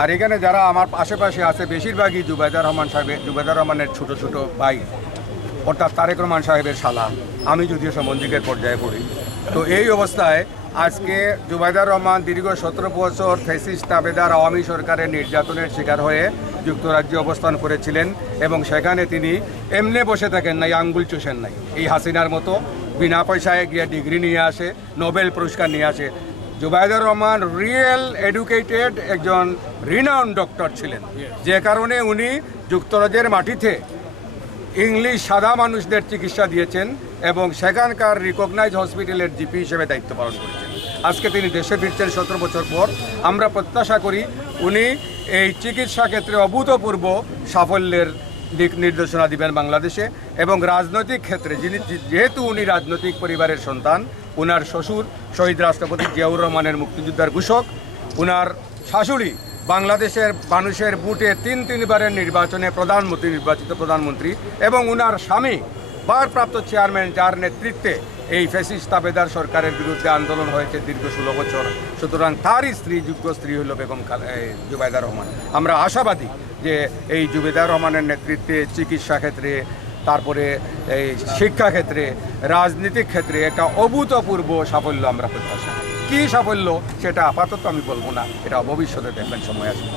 আর এখানে যারা আমার আশেপাশে আছে, বেশিরভাগই জুবাইদার রহমান সাহেবের জুবাইদার রহমানের ছোট ছোট ভাই। অর্থাৎ তারেক রহমান সাহেবের শালা। আমি যদিও সম্বন্ধিকের পর্যায়ে পড়ি। তো এই অবস্থায় আজকে জুবাইদার রহমান দীর্ঘ সতেরো বছর ফেসিস তাবেদার আওয়ামী সরকারের নির্যাতনের শিকার হয়ে যুক্তরাজ্যে অবস্থান করেছিলেন এবং সেখানে তিনি এমনি বসে থাকেন নাই, আঙ্গুল চুষেন নাই। এই হাসিনার মতো বিনা পয়সায় গিয়ে ডিগ্রি নিয়ে আসে, নোবেল পুরস্কার নিয়ে আসে। জুবাইদুর রহমান রিয়েল এডুকেটেড একজন রিনাউন ডক্টর ছিলেন। যে কারণে উনি যুক্তরাজ্যের মাটিতে ইংলিশ সাদা মানুষদের চিকিৎসা দিয়েছেন এবং সেখানকার রিকগনাইজ হসপিটালের জিপি হিসেবে দায়িত্ব পালন করেছেন। আজকে তিনি দেশে ফিরছেন সতেরো বছর পর। আমরা প্রত্যাশা করি উনি এই চিকিৎসা ক্ষেত্রে অভূতপূর্ব সাফল্যের দিক নির্দেশনা দিবেন বাংলাদেশে এবং রাজনৈতিক ক্ষেত্রে যিনি যেহেতু উনি রাজনৈতিক পরিবারের সন্তান উনার শ্বশুর শহীদ রাষ্ট্রপতি জিয়াউর রহমানের মুক্তিযোদ্ধার ঘোষক, উনার শাশুড়ি বাংলাদেশের মানুষের বুটে তিন তিনবারের নির্বাচনে প্রধানমন্ত্রী, নির্বাচিত প্রধানমন্ত্রী এবং উনার স্বামী ভারপ্রাপ্ত চেয়ারম্যান যার নেতৃত্বে এই ফেসিস তাবেদার সরকারের বিরুদ্ধে আন্দোলন হয়েছে দীর্ঘ ষোলো বছর। সুতরাং তারই স্ত্রী স্ত্রী হল বেগম জুবাইদা রহমান। আমরা আশাবাদী যে এই জুবেদা রহমানের নেতৃত্বে চিকিৎসা ক্ষেত্রে তারপরে এই শিক্ষাক্ষেত্রে রাজনীতিক ক্ষেত্রে একটা অভূতপূর্ব সাফল্য আমরা প্রত্যাশা কি সাফল্য সেটা আপাতত আমি বলব না, এটা ভবিষ্যতে দেখবেন, সময় আসবে।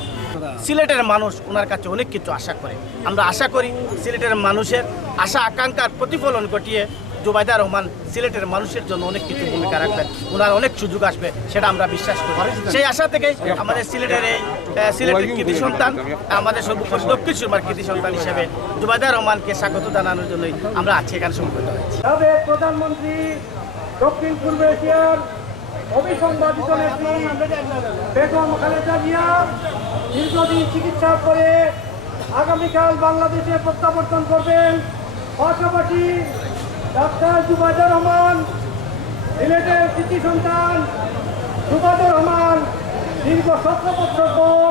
সিলেটের মানুষ ওনার কাছে অনেক কিছু আশা করে। আমরা আশা করি সিলেটের মানুষের আশা, আকাঙ্ক্ষার প্রতিফলন ঘটিয়ে জুবাইদা রহমান সিলেটের মানুষের জন্য অনেক কিছু ভূমিকা রাখবেন। ওনার অনেক সুযোগ আসবে সেটা আমরা বিশ্বাস করি। সেই আশা থেকে আমাদের সিলেটের এই সিলেটের কৃতি সন্তান আমাদের সর্বোপরি দক্ষিণ সুরমার কৃতি সন্তান হিসেবে জুবাইদা রহমানকে স্বাগত জানানোর জন্যই আমরা আজকে এখানে সমবেত হয়েছি। প্রধানমন্ত্রী দক্ষিণ পূর্ব এশিয়ার অবিসংবাদিত নেত্রী বেগম খালেদা জিয়া দীর্ঘদিন চিকিৎসা করে আগামীকাল বাংলাদেশে প্রত্যাবর্তন করবেন। পাশাপাশি ডাক্তার জুবাদুর রহমান সিলেটের কৃতি সন্তান জুবাইদুর রহমান, দীর্ঘ সতেরো পত্র পর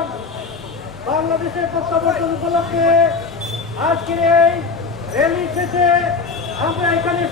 বাংলাদেশের প্রত্যাবর্তন উপলক্ষে আজকের এই র্যালি শেষে আমরা এখানে